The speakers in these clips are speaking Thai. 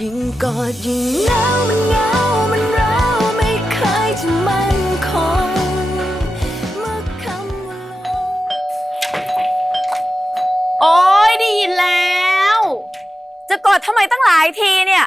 ยิ่งกอดยิ่งหนาวมันเหงามันร้าวไม่เคยจะมั่นคงเมื่อคำว่าลง โอ้ยได้ยินแล้ว จะกดทำไมตั้งหลายทีเนี่ย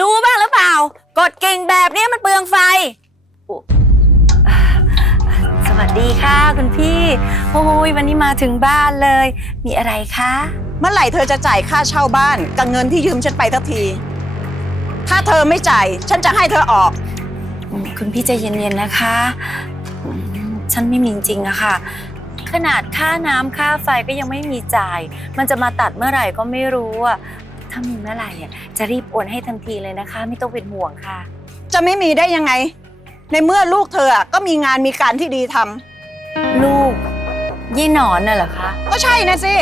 รู้บ้างหรือเปล่า กดเก่งแบบนี้มันเปลืองไฟอุ๊อ่าสวัสดีค่ะ คุณพี่ โอ้ยวันนี้มาถึงบ้านเลย มีอะไรคะ เมื่อไหร่เธอจะจ่ายค่าเช่าบ้านกับเงินที่ยืมฉันไปทักที ถ้าเธอไม่จ่าย ฉันจะให้เธอออกอืมคุณพี่ใจเย็นๆนะคะอืมฉันไม่มีจริงๆอะค่ะ ขนาดค่าน้ำค่าไฟก็ยังไม่มีจ่าย มันจะมาตัดเมื่อไหร่ก็ไม่รู้อะถ้ามีเมื่อไหร่อะจะรีบโอนให้ทันทีเลยนะคะ ไม่ต้องเป็นห่วงค่ะ จะไม่มีได้ยังไง ในเมื่อลูกเธออะก็มีงานมีการที่ดีทำลูกยี่หนอนน่ะเหรอคะ ก็ใช่นะสิ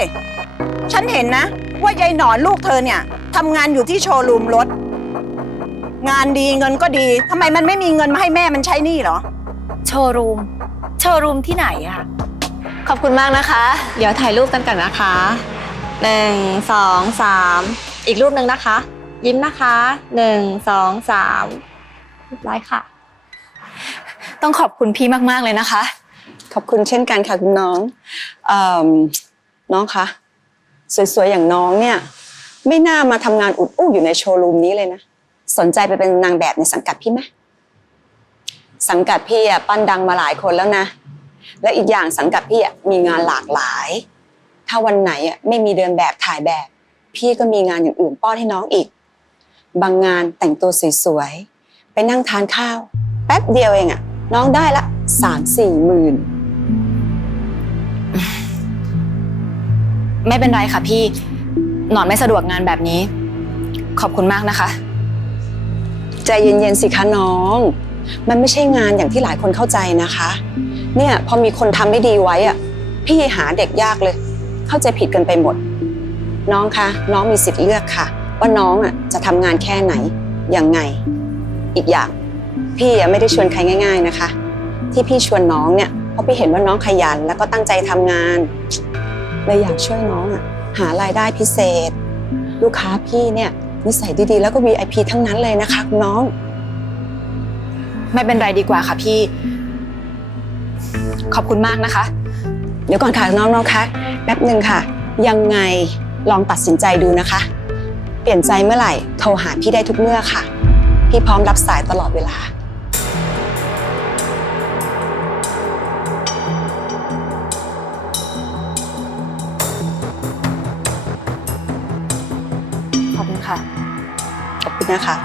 ฉันเห็นนะ ว่ายายหนอนลูกเธอเนี่ยทำงานอยู่ที่โชว์รูมรถ งานดีเงินก็ดีทำไมมันไม่มีเงินมาให้แม่มันใช้หนี้เหรอ โชว์รูม โชว์รูมที่ไหนอะขอบคุณมากนะคะ เดี๋ยวถ่ายรูปกันก่อนนะคะหนึ่งสองสามอีกรูปหนึ่งนะคะ ยิ้มนะคะหนึ่งสองสามเรียบร้อยค่ะ ต้องขอบคุณพี่มากๆเลยนะคะ ขอบคุณเช่นกันค่ะคุณน้องเอมน้องคะสวยๆอย่างน้องเนี่ย ไม่น่ามาทำงานอุดอู้อยู่ในโชว์รูมนี้เลยนะ สนใจไปเป็นนางแบบในสังกัดพี่ไหมสังกัดพี่อะปั้นดังมาหลายคนแล้วนะ และอีกอย่างสังกัดพี่อะมีงานหลากหลาย ถ้าวันไหนอะไม่มีเดินแบบถ่ายแบบ พี่ก็มีงานอย่างอื่นป้อนให้น้องอีก บางงานแต่งตัวสวยๆไปนั่งทานข้าว แป๊บเดียวเองอะ น้องได้ละสามสี่หมื่นไม่เป็นไรค่ะพี่ หนอนไม่สะดวกงานแบบนี้ ขอบคุณมากนะคะ ใจเย็นๆสิคะน้อง มันไม่ใช่งานอย่างที่หลายคนเข้าใจนะคะ เนี่ยพอมีคนทำไม่ดีไว้อะพี่หาเด็กยากเลย เข้าใจผิดกันไปหมด น้องคะน้องมีสิทธิ์เลือกค่ะ ว่าน้องอะจะทำงานแค่ไหนยังไง อีกอย่างพี่อะไม่ได้ชวนใครง่าย ๆนะคะ ที่พี่ชวนน้องเนี่ยเพราะพี่เห็นว่าน้องขยันแล้วก็ตั้งใจทำงานเลยอยากช่วยน้องอะหารายได้พิเศษ ลูกค้าพี่เนี่ย นิสัยดีๆ แล้วก็ VIP ทั้งนั้นเลยนะคะคุณน้อง ไม่เป็นไรดีกว่าค่ะพี่ ขอบคุณมากนะคะ เดี๋ยวก่อนค่ะน้องๆคะแป๊บหนึ่งค่ะ ยังไงลองตัดสินใจดูนะคะ เปลี่ยนใจเมื่อไหร่โทรหาพี่ได้ทุกเมื่อค่ะ พี่พร้อมรับสายตลอดเวลา นะคะ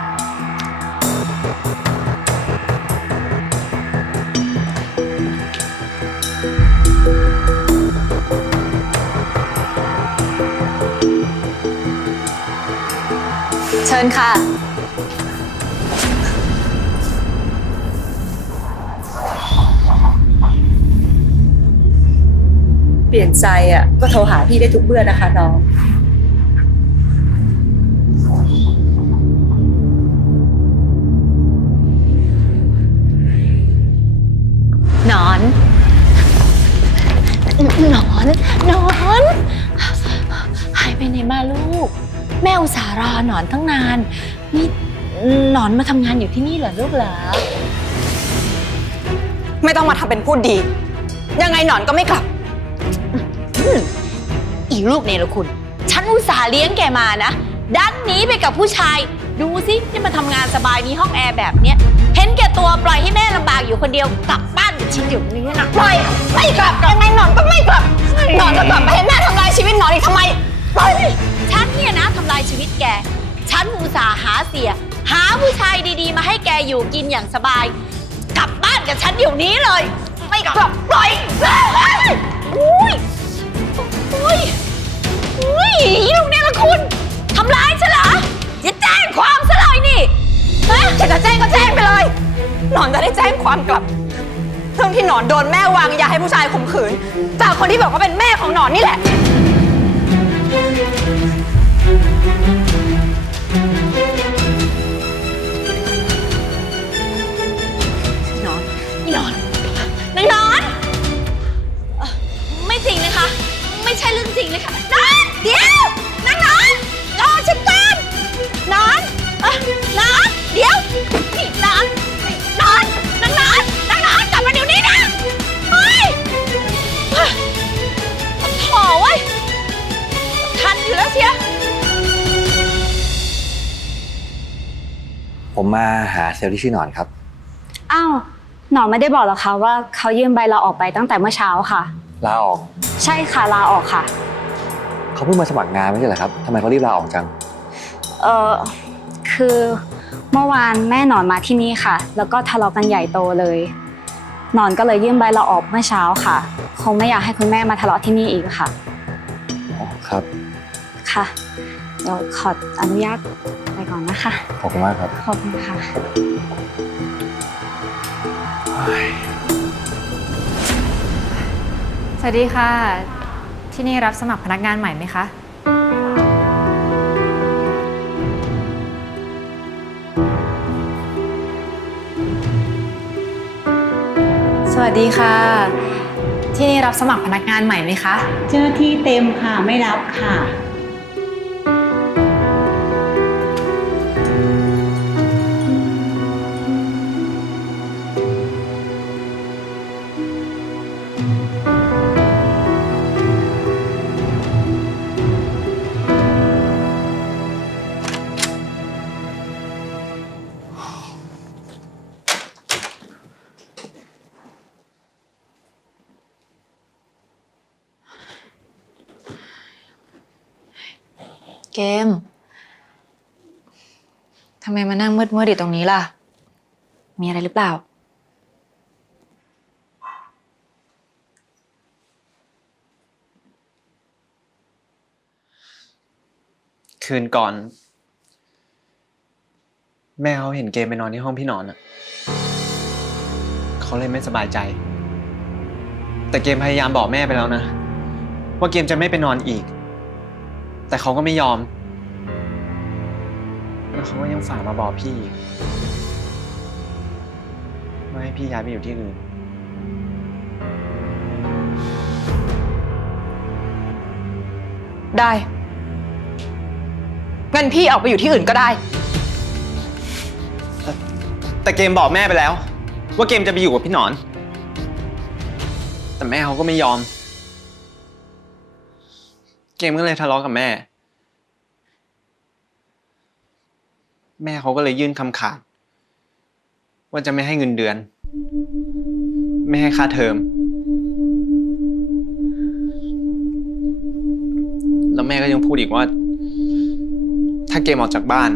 เชิญค่ะ เปลี่ยนใจอะก็โทรหาพี่ได้ทุกเมื่อนะคะน้อง นอนหนอนหายไปไหนมาลูก แม่อุตส่าห์รอหนอนตั้งนาน นี่หนอนมาทำงานอยู่ที่นี่เหรอลูกเหรอ ไม่ต้องมาทำเป็นพูดดี ยังไงหนอนก็ไม่กลับ อีลูกเนรคุณ ฉันอุตส่าห์เลี้ยงแกมานะ ดันหนีไปกับผู้ชาย ดูสินี่มาทำงานสบายมีห้องแอร์แบบเนี้ย เห็นแก่ตัวปล่อยให้แม่ลำบากอยู่คนเดียวกลับบ้านกับฉันอยู่นี้นะปล่อยไม่กลับยังไงหนอนก็ไม่กลับหนอนจะกลับมาให้แม่ทำลายชีวิตหนอนอีกทำไมปล่อยฉันเนี่ยนะทำลายชีวิตแก ฉันอุตส่าห์หาเสีย หาผู้ชายดีๆ มาให้แกอยู่กินอย่างสบาย กลับบ้านกับฉันเดี๋ยวนี้เลย ไม่กลับปล่อยอุ้ยอุ้ยอุ้ยลูกเนี่ยละคุณทำร้ายฉันเหรออย่าแจ้งความ ฮะจะจะแจ้งก็แจ้งไปเลย หนอนจะได้แจ้งความกลับ เรื่องที่หนอนโดนแม่วางยาให้ผู้ชายข่มขืน จากคนที่บอกว่าเป็นแม่ของหนอนนี่แหละ มมาหาเซลล์ที่ชื่อหนอนครับ อ้าวหนอไม่ได้บอกหรอคะว่าเขายื่นใบลาออกไปตั้งแต่เมื่อเช้าค่ะ ลาออก ใช่ค่ะลาออกค่ะ เขาเพิ่งมาสมัครงานไม่ใช่เหรอครับทำไมเขารีบลาออกจัง เออคือเมื่อวานแม่หนอนมาที่นี่ค่ะ แล้วก็ทะเลาะกันใหญ่โตเลย หนอนก็เลยยื่นใบลาออกเมื่อเช้าค่ะ คงไม่อยากให้คุณแม่มาทะเลาะที่นี่อีกค่ะ อ๋อครับ ค่ะ เดี๋ยวขออนุญาตไปก่อนนะ คะขอบคุณมากครับ ขอบคุณค่ะ สวัสดีค่ะ ที่นี่รับสมัครพนักงานใหม่ไหมคะ สวัสดีค่ะ ที่นี่รับสมัครพนักงานใหม่ไหมคะ เจ้าหน้าที่เต็มค่ะไม่รับค่ะ เกม ทำไมมานั่งมืดมืดอยู่ตรงนี้ล่ะ มีอะไรหรือเปล่า คืนก่อน แม่เขาเห็นเกมไปนอนที่ห้องพี่นอนอะเขาเลยไม่สบายใจ แต่เกมพยายามบอกแม่ไปแล้วนะ ว่าเกมจะไม่ไปนอนอีก แต่เขาก็ไม่ยอม แล้วเขาก็ยังฝากมาบอกพี่อีกว่าให้พี่ย้ายไปอยู่ที่อื่น ได้ งั้นพี่ออกไปอยู่ที่อื่นก็ได้ แต่เกมบอกแม่ไปแล้ว ว่าเกมจะไปอยู่กับพี่หนอน แต่แม่เขาก็ไม่ยอมเกมก็เลยทะเลาะกับแม่ แม่เขาก็เลยยื่นคำขาด ว่าจะไม่ให้เงินเดือน ไม่ให้ค่าเทอม แล้วแม่ก็ยังพูดอีกว่า ถ้าเกมออกจากบ้าน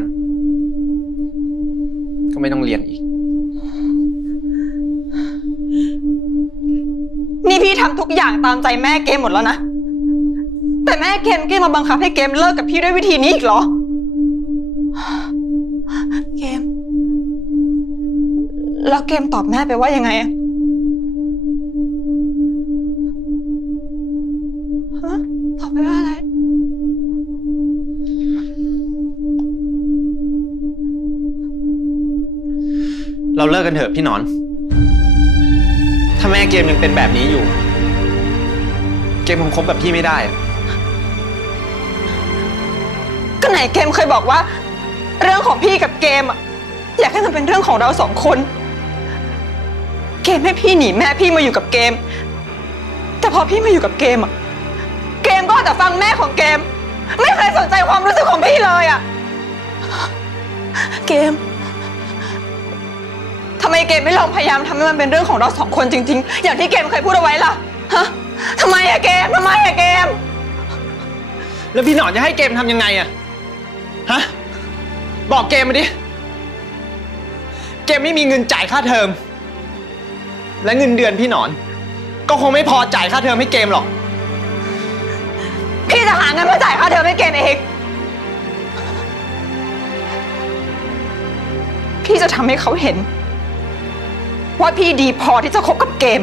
ก็ไม่ต้องเรียนอีก นี่พี่ทำทุกอย่างตามใจแม่เกมหมดแล้วนะ แต่แม่เกมเกมมาบังคับให้เกมเลิกกับพี่ด้วยวิธีนี้อีกเหรอ เกม แล้วเกมตอบแม่ไปว่ายังไงอะฮะตอบไปว่าอะไร เราเลิกกันเถอะพี่หนอน ถ้าแม่เกมยังเป็นแบบนี้อยู่ เกมคงคบกับพี่ไม่ได้อะ ก็ไหนเกมเคยบอกว่า เรื่องของพี่กับเกมอะอยากให้มันเป็นเรื่องของเราสองคน เกมให้พี่หนีแม่พี่มาอยู่กับเกม แต่พอพี่มาอยู่กับเกมอะเกมก็เอาแต่ฟังแม่ของเกม ไม่เคยสนใจความรู้สึกของพี่เลยอะเกมทำไมเกมไม่ลองพยายามทำให้มันเป็นเรื่องของเราสองคนจริง ๆ อย่างที่เกมเคยพูดเอาไว้ล่ะฮะทำไมอะเกมทำไมอะเกม แล้วพี่หนอนจะให้เกมทำยังไงอะ ฮะ บอกเกมมาดิ เกมไม่มีเงินจ่ายค่าเทอม และเงินเดือนพี่หนอน ก็คงไม่พอจ่ายค่าเทอมให้เกมหรอก พี่จะหาเงินมาจ่ายค่าเทอมให้เกมเองพี่จะทำให้เขาเห็น ว่าพี่ดีพอที่จะคบกับเกม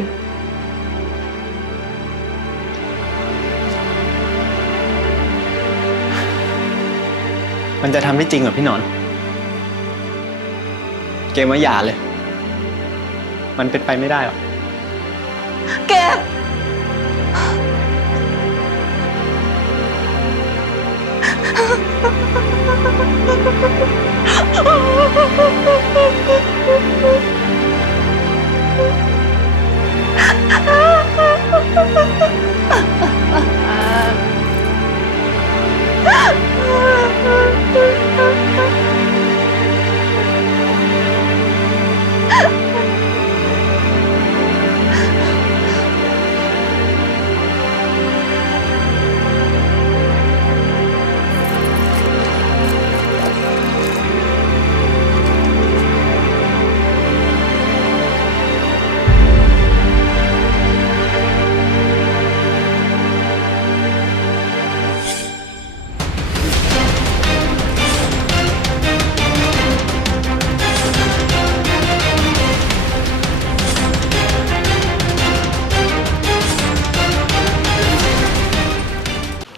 มันจะทำได้จริงเหรอพี่หนอน เกมว่าหย่าเลย มันเป็นไปไม่ได้หรอก แก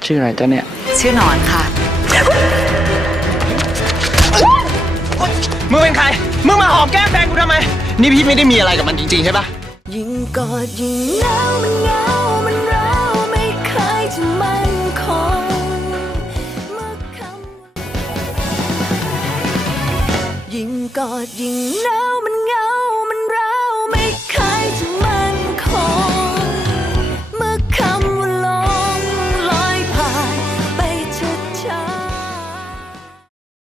ชื่ออะไรจ๊ะเนี่ย ชื่อหนอนค่ะ มึงเป็นใคร มึงมาหอมแก้มแฟนกูทำไม นี่พี่ไม่ได้มีอะไรกับมันจริงๆใช่ปะยิ่งกอดยิ่งหนาวมันเหงามันร้าวไม่เคยจะมั่นคงเมื่อคำว่ายิ่งกอดยิ่งหนาว